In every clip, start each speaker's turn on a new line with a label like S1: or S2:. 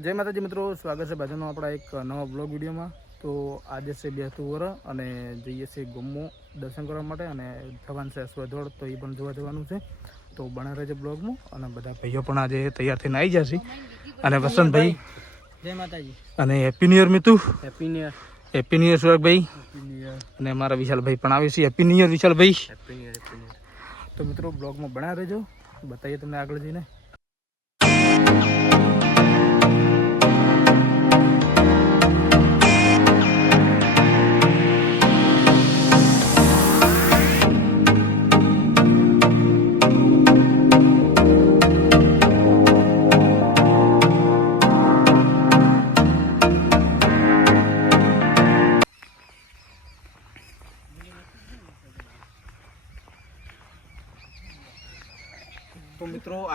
S1: જય માતાજી મિત્રો સ્વાગત છે ભાજપનો આપણા એક નવા બ્લોગ વિડીયોમાં. તો આજે છે બેસતું વર અને જઈએ છીએ ગમો દર્શન કરવા માટે અને થવાનું છે અશ્વધોળ તો એ પણ જોવા જવાનું છે. તો બના રહેજે બ્લોગમાં અને બધા ભાઈઓ પણ આજે તૈયાર થઈને આવી જશે. અને વસંતભાઈ.
S2: જય માતાજી.
S1: અને happy new year Mitu.
S2: Happy new year
S1: happy new year સુરજભાઈ અને મારા વિશાલભાઈ પણ આવે છે. હેપી ન્યુ યર વિશાલભાઈ. તો મિત્રો બ્લોગમાં બના રહેજો. બતાવીએ તમને આગળ જઈને.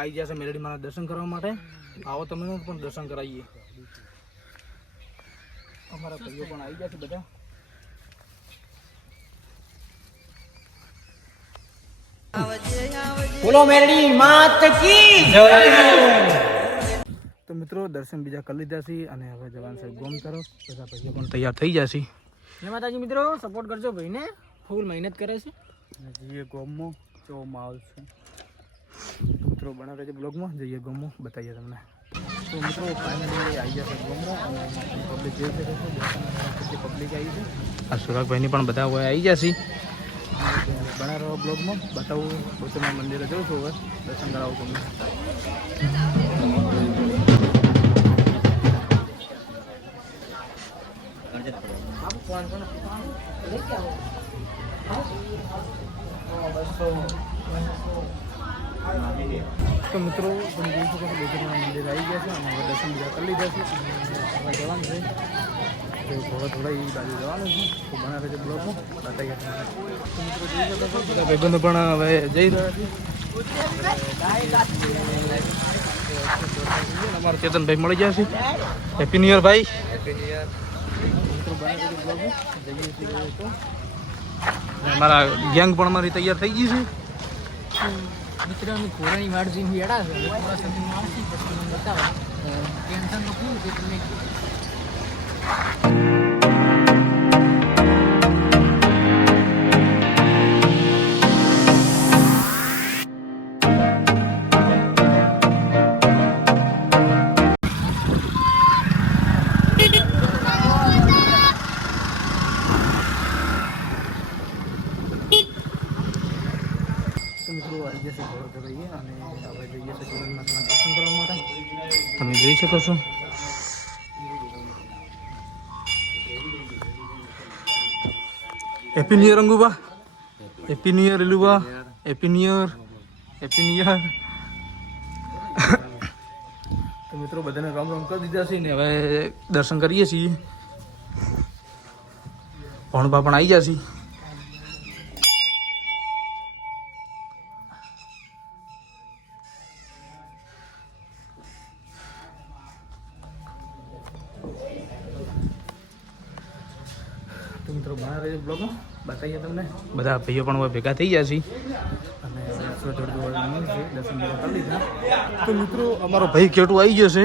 S1: આવી જશે છે મેલડી માના દર્શન કરવા માટે. આવો તમે પણ દર્શન કરાવીએ. અમારા ભાઈઓ પણ આવી જશે બધા.
S2: બોલો મેરડી માત કી
S1: તો મિત્રો દર્શન બીજા કરી લીધા છે અને હવે જવાન સાહેબ ગોમ તરફ. બધા ભાઈઓ પણ તૈયાર થઈ જશે
S2: જય માતાજી મિત્રો સપોર્ટ કરજો ભાઈને. ફૂલ મહેનત કરે છે.
S1: જઈએ ગોમમાં જો માહોલ છે મિત્રો બનાવે છે બ્લોગમાં જઈએ ગમો બતાવીએ તમને. તો મિત્રો ફાઇનલી આવી ગયા છે ગોમમાં પબ્લિક જોઈ શકે છે પબ્લિક આવી છે. આ સુરાગભાઈની પણ બધા હોય આવી જશે બના રહો બ્લોગમાં બતાવું પોતાના મંદિરે જઉં છું હવે. દર્શન કરાવું તમને. તો મિત્રો, તમે જોઈ શકો છો બેજરના મંદિર આવી ગયા છે. અને હવે દર્શન કરી લીધા છે. જવાનું છે. તો થોડા થોડા એ બાજુ જવાનું છે. તો બના રહેજો બ્લોગમાં. બતાવી તો મિત્રો જોઈ શકો છો, બધા ભાઈબંધો પણ હવે જઈ રહ્યા છે. અમારા ચેતનભાઈ મળી ગયા છે. હેપી ન્યુ યર ભાઈ.
S2: હેપી ન્યુ યર
S1: મિત્રો બના રહેજો બ્લોગમાં. જઈએ છીએ અમારા ગેંગ પણ અમારી તૈયાર થઈ ગઈ છે.
S2: મિત્રોની કોરાની વાડ જોઈને હેડા છે. થોડા સમયમાં આવશે પછી મને બતાવો. ટેન્શન તો ફૂલ છે? તમને?
S1: તો આવી જશે ઘોડો ચડાવીએ અને આપણે જઈએ છીએ જગન્નાથના દર્શન કરવા માટે. તમે જોઈ શકો છો. Happy new year અંગુબા happy new year એલુબા happy new year happy new year તો મિત્રો બધાને રામ રામ કરી દીધા છે ને હવે દર્શન કરીએ છીએ. ભણબા પણ આવી જશે તો મિત્રો બહાર બ્લોગમાં? બતાવીએ તમને. બધા ભાઈઓ પણ હવે ભેગા થઈ ગયા છે. અને દર્શન કરી લીધા તો મિત્રો અમારો ભાઈ કેટું આવી ગયો છે.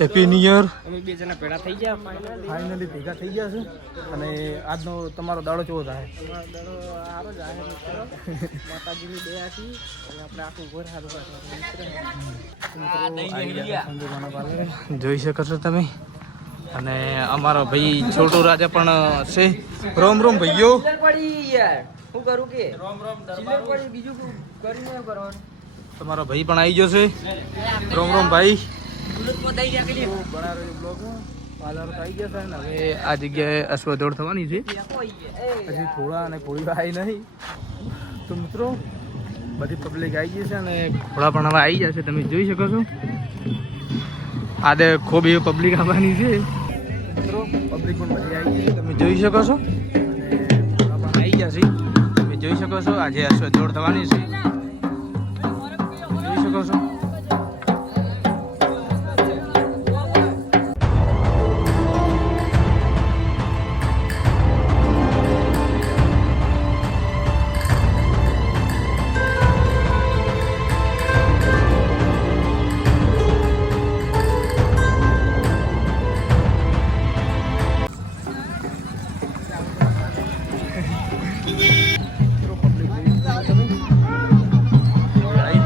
S1: હેપી ન્યુ યર
S2: અમે બે જણા પેડા થઈ ગયા ફાઇનલી
S1: ફાઇનલી ભેગા થઈ ગયા છે. અને આજનો તમારો દાડો કેવો થાય
S2: સારો જ આવે મિત્રો. માતાજીની દયાથી અને આપણે આખું ઘર સારું પાછું
S1: જોઈ શકો છો તમે. અને અમારો ભાઈ છોટુ રાજા પણ છે. રોમ રોમ, ભાઈઓ. તમારો ભાઈ પણ આવી ગયો છે. રોમ રોમ, ભાઈ. હવે આ જગ્યાએ અશ્વદોડ થવાની છે. હજી થોડા અને થોડી ભાઈ નહીં. તો મિત્રો, બધી પબ્લિક આવી ગઈ છે અને થોડા પણ હવે આવી જશે તમે જોઈ શકો છો. આદે ખૂબ એવી પબ્લિક આવવાની છે. મિત્રો પબ્લિક પણ બધી આવી ગઈ તમે જોઈ શકો છો. આવી ગયા છે. તમે જોઈ શકો છો, આજે અશ્વદોડ થવાની છે.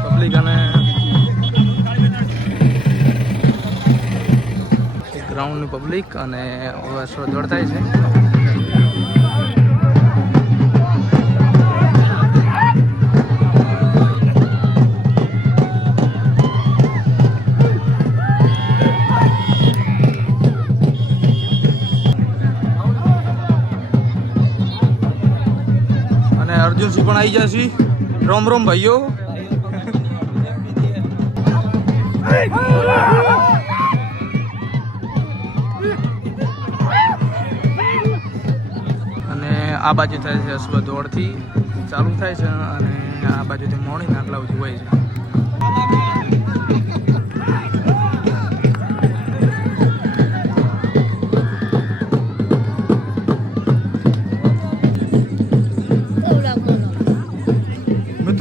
S1: પબ્લિક અને ગ્રાઉન્ડની પબ્લિક અને હવે દોડતાય છે? આવી જશે. રોમ રોમ ભાઈઓ. અને આ બાજુ થાય છે અશ્વ દોડથી ચાલુ થાય છે અને આ બાજુથી મોડી નાટલા સુધી હોય છે.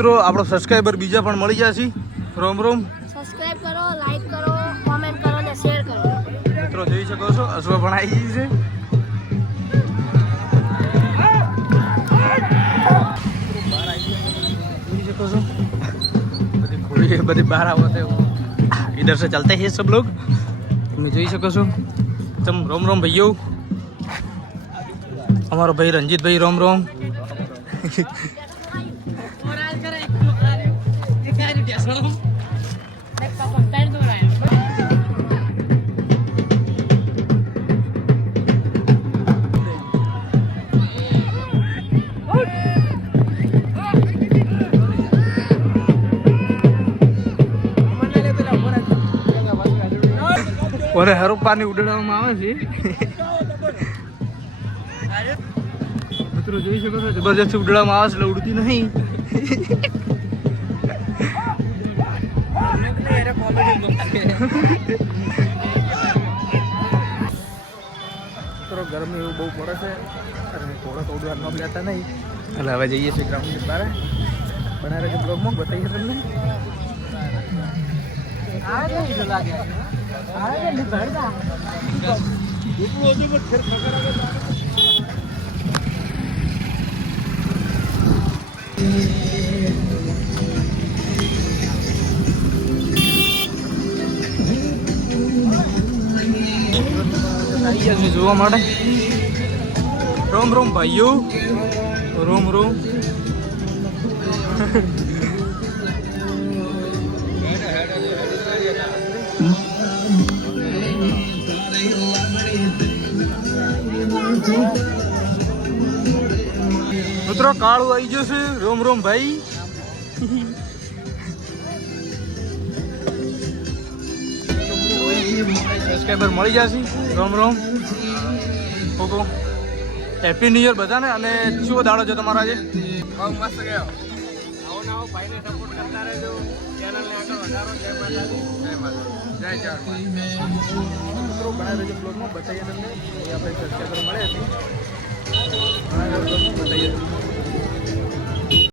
S1: મિત્રો આપણો સબસ્ક્રાઈબર બીજા પણ મળી જશે રોમ રોમ
S3: સબસ્ક્રાઇબ કરો લાઈક કરો કોમેન્ટ કરો અને શેર કરો
S1: મિત્રો જોઈ શકો છો અશ્વ પણ આવી ગઈ છે જોઈ શકો છો બધી ઘોડી બધી બહાર આવો તો इधर से चलते हैं सब लोग તમે જોઈ શકો છો તમ રોમ રોમ ભાઈઓ અમારો ભાઈ રંજીતભાઈ રોમ રોમ ઓરે હરો પાણી ઉડાડવામાં આવે છે. મિત્રો જોઈ શકો છો, જબરજસ્ત ઉડાડવામાં આવે છે ઉડતી નહીં. મિત્રો, ગરમી એવું બહુ પડે છે, અને થોડા થોડું હાથમાં લેતા નહીં. એટલે હવે જઈએ છીએ ગ્રાઉન્ડની બહાર. બનાવે છે બ્લોગમાં બતાવીએ તમને. જોવા માટે રોમ રોમ ભાઈઓ. રોમ રોમ. મિત્રો કાળું આવી ગયું છે. રોમ રોમ ભાઈ. સબસ્ક્રાઈબર મળી જશે. રોમ રોમ. ઓકો હેપી ન્યુ યર બધાને. અને શું દાડો છે તમારા આજે?
S2: મસ્ત ગયો આવો નવો ભાઈને સપોર્ટ કરતા રહેજો. ચેનલને આગળ વધારો. જય માતાજી. જય માતાજી. જય ચાર
S1: મિત્રો ઘણા રજે બ્લોગમાં બતાવીએ તમને આપણે સબસ્ક્રાઈબર મળે છે. ઘણા